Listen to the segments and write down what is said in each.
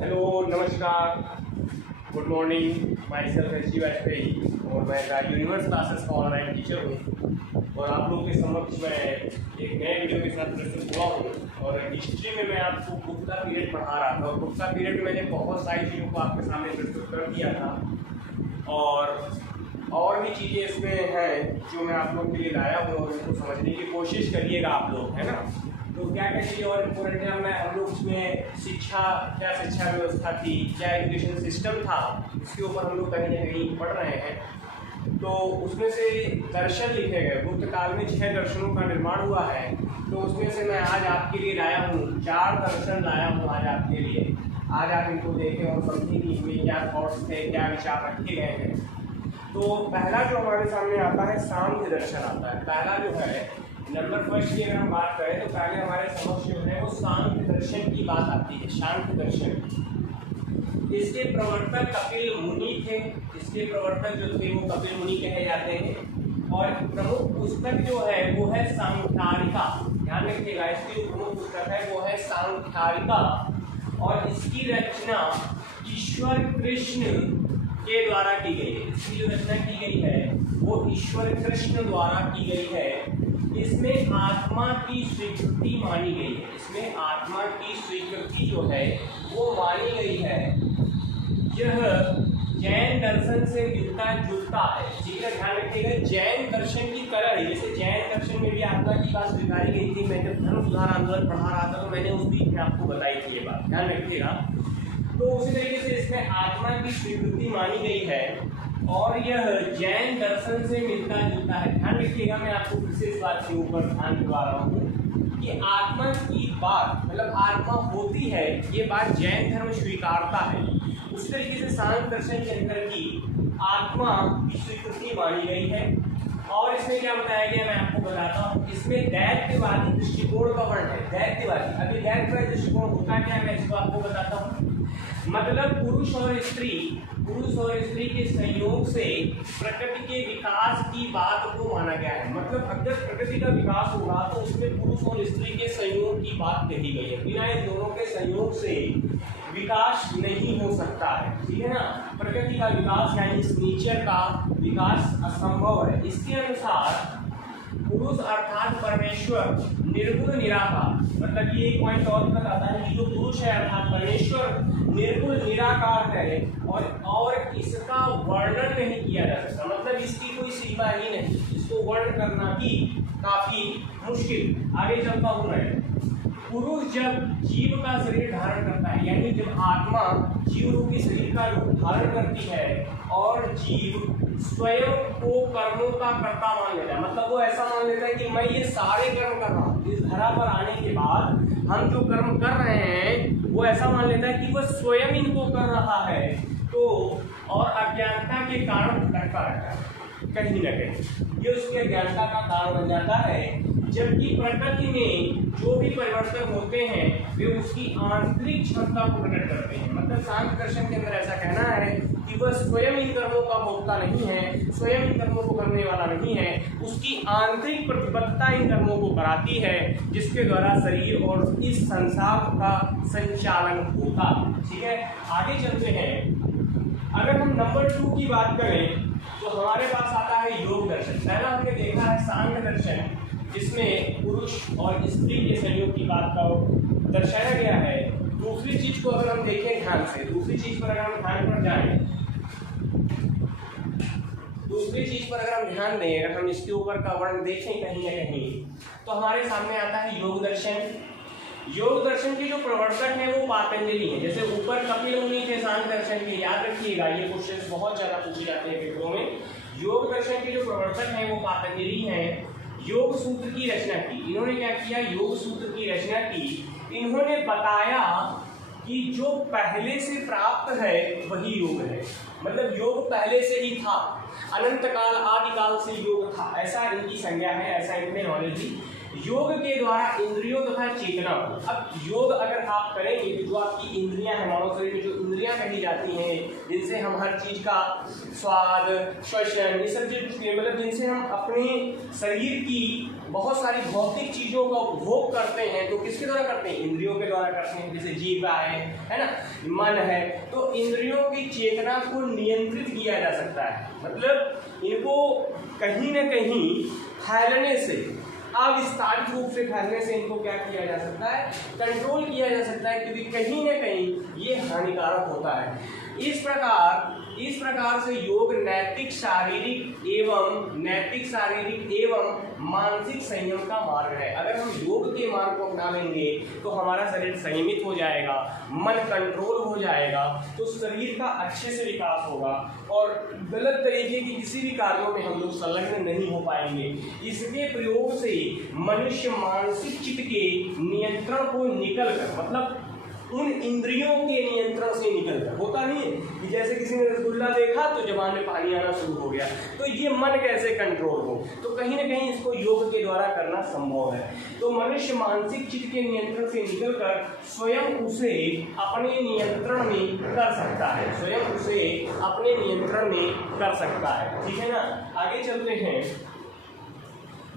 Hello, नमस्कार, good morning. My self H D Vajpayee और मैं यूनिवर्स क्लासेस का ऑनलाइन टीचर हूँ और आप लोगों के समक्ष मैं एक नए वीडियो के साथ प्रस्तुत हुआ हूँ। और हिस्ट्री में मैं आपको गुप्ता पीरियड पढ़ा रहा था और गुप्ता पीरियड में मैंने बहुत सारी चीज़ों को आपके सामने प्रस्तुत कर दिया था और भी चीज़ें इसमें हैं जो मैं आप लोगों के लिए लाया हूँ और उनको समझने की कोशिश करिएगा आप लोग, है ना। तो क्या क्या चीज़ें और इम्पोर्टेंट है, हम लोग उसमें क्या शिक्षा व्यवस्था थी, क्या एजुकेशन सिस्टम था, इसके ऊपर हम लोग कहीं ना कहीं पढ़ रहे हैं। तो उसमें से दर्शन लिखे गए, गुप्त काल में 6 दर्शनों का निर्माण हुआ है। तो उसमें से मैं आज आपके लिए लाया हूँ 4 दर्शन लाया हूँ आज आपके लिए। आज आप इनको देखें और समझें कि इसमें क्या थॉट्स थे, क्या विचार रखे गए हैं। तो पहला जो हमारे सामने आता है सांख्य दर्शन आता है। पहला जो है नंबर फर्स्ट की अगर हम बात करें तो पहले हमारे समक्ष जो है वो सांख्य दर्शन की बात आती है। सांख्य दर्शन, इसके प्रवर्तक कपिल मुनि थे। इसके प्रवर्तक जो थे वो कपिल मुनि कहे जाते हैं। और प्रमुख पुस्तक जो है वो है सांख्यारिका। ध्यान रखिएगा, इसकी जो प्रमुख पुस्तक है वो है सांख्यारिका और इसकी रचना ईश्वर कृष्ण के द्वारा की गई है। इसकी जो रचना की गई है वो ईश्वर कृष्ण द्वारा की गई है। इसमें आत्मा की स्वीकृति मानी गई है। इसमें आत्मा की स्वीकृति जो है वो मानी गई है। यह जैन दर्शन से मिलता जुलता है। ठीक है, ध्यान रखिएगा, जैन दर्शन की तरह है। जैसे जैन दर्शन में भी आत्मा की बात स्वीकारी गई थी। मैं जब धर्म सुधार आंदोलन पढ़ा रहा था तो मैंने उस बीच में आपको बताई थी ये बात, ध्यान रखिएगा। तो उसी तरीके से इसमें आत्मा की स्वीकृति मानी गई है और यह जैन दर्शन से मिलता जुलता है। ध्यान रखिएगा, मैं आपको विशेष बात के ऊपर ध्यान दिलवा रहा हूँ कि आत्मा की बात मतलब आत्मा होती है, ये बात जैन धर्म स्वीकारता है। उस तरीके से सांख्य दर्शन के अंदर की आत्मा की स्वीकृति मानी गई है। और इसमें क्या बताया गया मैं आपको बताता हूँ। इसमें दैत्यवादी दृष्टिकोण का वर्णन है। दैत्यवादी, अभी दैत्यवादी दृष्टिकोण होता क्या है मैं इसको आपको बताता हूँ। मतलब पुरुष और स्त्री के संयोग से प्रकृति के विकास की बात को माना गया है। मतलब अगर प्रकृति का विकास होगा तो उसमें पुरुष और स्त्री के संयोग की बात कही गई है। बिना इन दोनों के संयोग से विकास नहीं हो सकता है। ठीक है ना, प्रकृति का विकास यानी नेचर का विकास असंभव है। इसके अनुसार पुरुष अर्थात परमेश्वर निर्गुण निराकार, मतलब ये एक पॉइंट और बताता है कि जो पुरुष है अर्थात परमेश्वर निर्गुण निराकार है और इसका वर्णन नहीं किया जा सकता। मतलब इसकी कोई सीमा ही नहीं, इसको वर्ण करना भी काफी मुश्किल। आगे चलता हूँ मैं। पुरुष जब जीव का शरीर धारण करता है, यानी जब आत्मा जीव रूपी शरीर का रूप धारण करती है और जीव स्वयं को कर्मों का कर्ता मान लेता है। मतलब वो ऐसा मान लेता है कि मैं ये सारे कर्म कर रहा हूँ। इस धरा पर आने के बाद हम जो कर्म कर रहे हैं वो ऐसा मान लेता है कि वह स्वयं इनको कर रहा है। तो और अज्ञानता के कारण भटकता रहता है कहीं न कहीं, ये उसकी अज्ञानता का कारण बन जाता है। जबकि प्रकृति में जो भी परिवर्तन होते हैं वे उसकी आंतरिक क्षमता को प्रकट करते हैं। मतलब सांख्य दर्शन के अंदर ऐसा कहना है कि वह स्वयं इन कर्मों का भोक्ता नहीं है, स्वयं इन कर्मों को करने वाला नहीं है, उसकी आंतरिक प्रतिबद्धता इन कर्मों को कराती है जिसके द्वारा शरीर और इस संसार का संचालन होता है। ठीक है, आगे चलते हैं। अगर हम नंबर 2 की बात करें तो हमारे पास आता है योग दर्शन। पहला हमने देखा है सांख्य दर्शन, जिसमें पुरुष और स्त्री के संयोग की बात का दर्शाया गया है। दूसरी चीज को अगर हम देखें ध्यान से, दूसरी चीज पर अगर हम ध्यान पर जाएं, दूसरी चीज पर अगर हम ध्यान दें, अगर हम इसके ऊपर का वर्ण देखें कहीं ना कहीं तो हमारे सामने आता है योग दर्शन। योग दर्शन के जो प्रवर्तक हैं वो पातंजलि हैं। जैसे ऊपर कपिल मुनि थे सांख्य दर्शन के, याद रखिएगा ये क्वेश्चन बहुत ज्यादा पूछे जाते हैं पेपरों में। योग दर्शन के जो प्रवर्तक हैं वो पातंजलि हैं। योग सूत्र की रचना की इन्होंने। क्या किया, योग सूत्र की रचना की। इन्होंने बताया कि जो पहले से प्राप्त है वही योग है। मतलब योग पहले से ही था, अनंत काल आदि काल से योग था, ऐसा इनकी संज्ञा है, ऐसा इनमें नॉलेज थी। योग के द्वारा इंद्रियों तथा चेतना को, अब योग अगर आप करेंगे तो जो आपकी इंद्रियां हैं, मानव शरीर में जो इंद्रियां कही जाती हैं, जिनसे हम हर चीज का स्वाद, श्वसन, ये सब चीज मतलब जिनसे हम अपने शरीर की बहुत सारी भौतिक चीजों का उपभोग करते हैं, तो किसके द्वारा करते हैं? इंद्रियों के द्वारा करते हैं। जैसे जीवा है ना, मन है, तो इंद्रियों की चेतना को नियंत्रित किया जा सकता है। मतलब इनको कहीं न कहीं फैलने से, अविस्तारित रूप से फैलने से इनको क्या किया जा सकता है? कंट्रोल किया जा सकता है, क्योंकि कहीं न कहीं ये हानिकारक होता है। इस प्रकार से योग नैतिक शारीरिक एवं मानसिक संयम का मार्ग है। अगर हम योग के मार्ग को अपना लेंगे तो हमारा शरीर संयमित हो जाएगा, मन कंट्रोल हो जाएगा, तो शरीर का अच्छे से विकास होगा और गलत तरीके की किसी भी कार्यों में हम लोग संलग्न नहीं हो पाएंगे। इसके प्रयोग से मनुष्य मानसिक चित्त के नियंत्रण को निकलकर, मतलब उन इंद्रियों के नियंत्रण से निकलकर, होता नहीं है कि जैसे किसी ने रसगुल्ला देखा तो जबान में पानी आना शुरू हो गया, तो ये मन कैसे कंट्रोल हो? तो कहीं ना कहीं इसको योग के द्वारा करना संभव है। तो मनुष्य मानसिक चित्त के नियंत्रण से निकलकर स्वयं उसे अपने नियंत्रण में कर सकता है, स्वयं उसे अपने नियंत्रण में कर सकता है। ठीक है ना, आगे चलते हैं,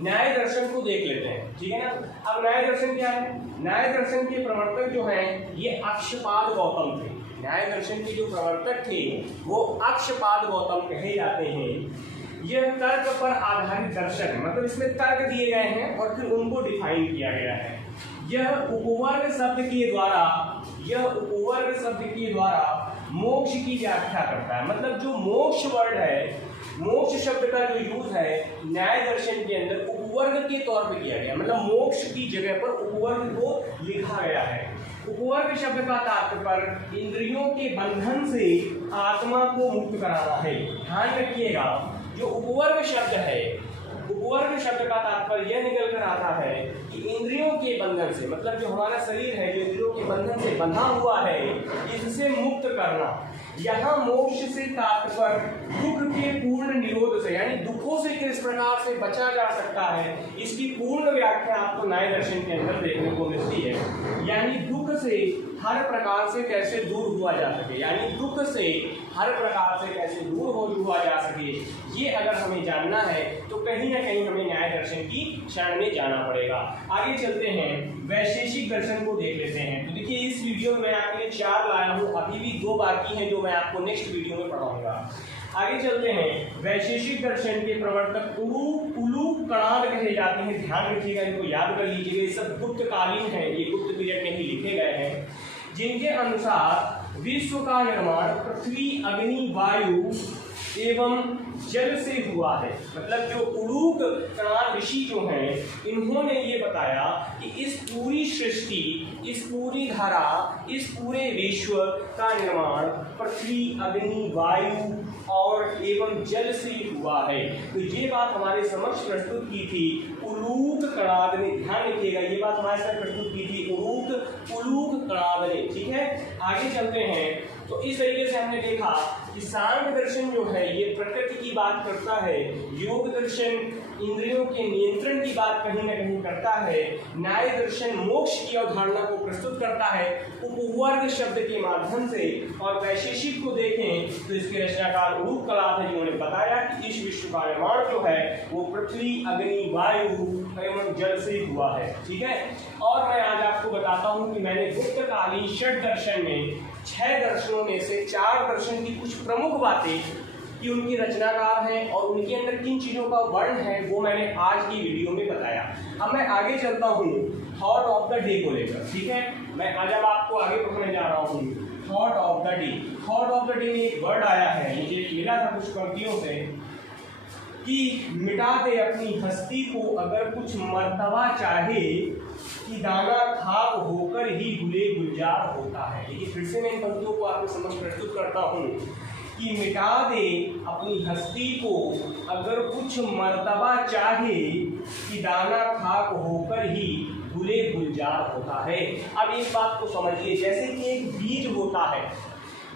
न्याय दर्शन को देख लेते हैं। ठीक है ना, अब न्याय दर्शन क्या है? न्याय दर्शन के प्रवर्तक जो हैं ये अक्षपाद गौतम थे। न्याय दर्शन के जो प्रवर्तक थे वो अक्षपाद गौतम कहे जाते हैं। यह तर्क पर आधारित दर्शन है, मतलब इसमें तर्क दिए गए हैं और फिर उनको डिफाइन किया गया है। यह उपवर्ग शब्द के द्वारा मोक्ष की व्याख्या करता है। मतलब जो मोक्ष वर्ड है, मोक्ष शब्द का जो यूज है न्याय दर्शन के अंदर उपवर्ग के तौर पे किया गया, मतलब मोक्ष की जगह पर उपवर्ग को लिखा गया है। उपवर्ग शब्द का तात्पर्य इंद्रियों के बंधन से आत्मा को मुक्त कराना है। ध्यान रखिएगा, जो उपवर्ग शब्द है, उपवर्ग शब्द का तात्पर्य यह निकल कर आता है कि इंद्रियों के बंधन से, मतलब जो हमारा शरीर है जो इंद्रियों के बंधन से बंधा हुआ है, इससे मुक्त करना। यहाँ मोक्ष से तात्पर्य दुख के पूर्ण निरोध से, यानी दुखों से किस प्रकार से बचा जा सकता है, इसकी पूर्ण व्याख्या आपको न्याय दर्शन के अंदर देखने को मिलती है। यानी दुख से हर प्रकार से कैसे दूर हुआ जा सके, यानी दुख से हर प्रकार से कैसे दूर हुआ जा सके, ये अगर हमें जानना है तो कहीं ना कहीं हमें न्याय दर्शन की शरण में जाना पड़ेगा। आगे चलते हैं, वैशेषिक दर्शन को देख लेते हैं। तो देखिए इस वीडियो में मैं आपके लिए 4 लाया हूँ, अभी भी 2 बाकी हैं जो मैं आपको नेक्स्ट वीडियो में पढ़ाऊंगा। आगे चलते हैं, वैशेषिक दर्शन के प्रवर्तक उलूक कणाद कहे जाते हैं। ध्यान रखिएगा, इनको याद कर लीजिएगा, ये सब गुप्त कालीन है, ये गुप्त पीरियड में ही लिखे गए हैं। जिनके अनुसार विश्व का निर्माण पृथ्वी, अग्नि, वायु एवं जल से हुआ है। मतलब जो उलूक कणाद ऋषि जो हैं, इन्होंने ये बताया कि इस पूरी सृष्टि, इस पूरी धरा, इस पूरे विश्व का निर्माण पृथ्वी, अग्नि, वायु और एवं जल से हुआ है। तो ये बात हमारे समक्ष प्रस्तुत की थी उलूक कणाद ने। ध्यान रखिएगा, ये बात हमारे साथ प्रस्तुत की थी उलूक कणाद ने। ठीक है, आगे चलते हैं। तो इस तरीके से हमने देखा कि सांख्य दर्शन जो है ये प्रकृति की बात करता है, योग दर्शन इंद्रियों के नियंत्रण की बात कहीं ना कहीं करता है, न्याय दर्शन मोक्ष की अवधारणा को प्रस्तुत करता है उपवर्ग शब्द के माध्यम से, और वैशेषिक को देखें तो इसके रचनाकार उलूक कणाद है, जिन्होंने बताया कि इस विश्व का निर्माण जो है वो पृथ्वी, अग्नि, वायु एवं जल से हुआ है। ठीक है, और मैं आज आपको बताता हूँ कि मैंने गुप्तकालीन षट दर्शन में 6 दर्शनों में से 4 दर्शन की कुछ प्रमुख बातें कि उनकी रचनाकार हैं और उनके अंदर किन चीज़ों का वर्ण है वो मैंने आज की वीडियो में बताया। अब मैं आगे चलता हूँ थॉट ऑफ द डे को लेकर। ठीक है, मैं आज अब आपको आगे पढ़ने जा रहा हूँ thought of the day. Thought of the day में एक वर्ड आया है, मुझे मिला था कुछ पंक्तियों से कि मिटा दे अपनी हस्ती को अगर कुछ मर्तबा चाहे कि दाना खाक होकर ही गुले गुलजार होता है। देखिए फिर से मैं इन पंक्तियों को आपके समझ प्रस्तुत करता हूँ कि मिटा दे अपनी हस्ती को अगर कुछ मर्तबा चाहे कि दाना खाक होकर ही गुले गुलजार होता है। अब एक बात को समझिए, जैसे कि एक बीज होता है,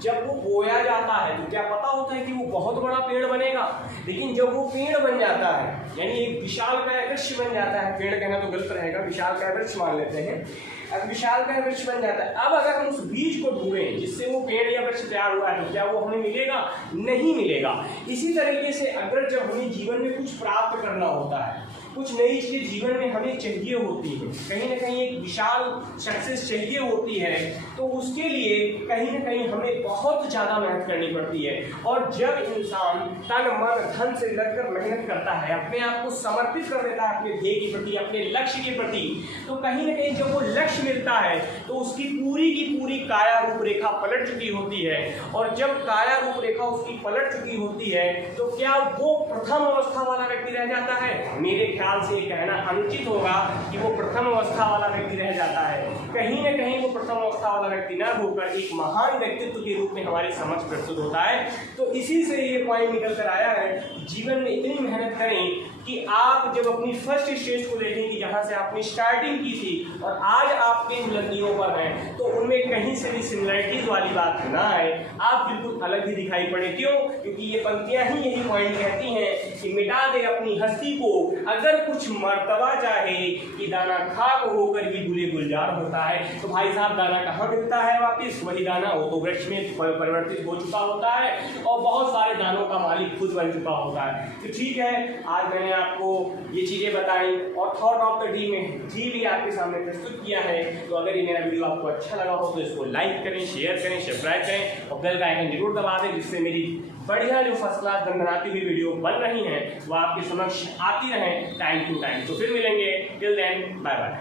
जब वो बोया जाता है तो क्या पता होता है कि वो बहुत बड़ा पेड़ बनेगा, लेकिन जब वो पेड़ बन जाता है यानी एक विशालकाय वृक्ष बन जाता है, पेड़ कहना तो गलत रहेगा, विशालकाय वृक्ष मान लेते हैं, अब विशालकाय वृक्ष बन जाता है। अब अगर हम उस बीज को ढूंढें जिससे वो पेड़ या वृक्ष तैयार हुआ है तो क्या वो हमें मिलेगा? नहीं मिलेगा। इसी तरीके से अगर जब हमें जीवन में कुछ प्राप्त करना होता है, कुछ नई चीजें जीवन में हमें चाहिए होती है, कहीं ना कहीं एक विशाल सक्सेस चाहिए होती है, तो उसके लिए कहीं ना कहीं हमें बहुत ज़्यादा मेहनत करनी पड़ती है। और जब इंसान तन मन धन से लगकर मेहनत करता है, अपने आप को समर्पित कर देता है अपने ध्येय के प्रति, अपने लक्ष्य के प्रति, तो कहीं ना कहीं जब वो लक्ष्य मिलता है तो उसकी पूरी की पूरी काया रूपरेखा पलट चुकी होती है। और जब काया रूपरेखा उसकी पलट चुकी होती है तो क्या वो प्रथम अवस्था वाला व्यक्ति रह जाता है? मेरे ख्याल से कहना अनुचित होगा कि वो प्रथम अवस्था वाला व्यक्ति रह जाता है। कहीं ना कहीं वो प्रथम अवस्था वाला व्यक्ति न होकर एक महान व्यक्तित्व के रूप में हमारे समक्ष प्रस्तुत होता है। तो इसी से ये पॉइंट निकल कर आया है कि जीवन में इतनी मेहनत करें कि आप जब अपनी फर्स्ट स्टेज को देखें कि जहाँ से आपने स्टार्टिंग की थी और आज आपके बुलंदियों पर हैं, तो उनमें कहीं से भी सिमिलरिटीज वाली बात ना आए, आप बिल्कुल अलग ही दिखाई पड़े। क्यों? क्योंकि ये पंक्तियां ही यही पॉइंट कहती हैं कि मिटा दे अपनी हस्ती को अगर कुछ मर्तबा चाहे कि दाना खाक होकर भी गुले गुलजार होता है। तो भाई साहब दाना कहाँ मिलता है वापिस? वही दाना वो तो वृक्ष में परिवर्तित हो चुका होता है और बहुत सारे दानों का मालिक खुद बन चुका होता है। तो ठीक है, आज मैंने आपको ये चीजें बताई और थॉट ऑफ द डे में जी भी आपके सामने प्रस्तुत किया है। तो अगर ये मेरा वीडियो आपको अच्छा लगा हो तो इसको लाइक करें, शेयर करें, सब्सक्राइब करें और बेल का आइकन जरूर दबा दें, जिससे मेरी बढ़िया जो फर्स्ट क्लास धनधनाती हुई वीडियो बन रही हैं वो आपके समक्ष आती रहें टाइम टू टाइम। तो फिर मिलेंगे, टिल देन बाय बाय।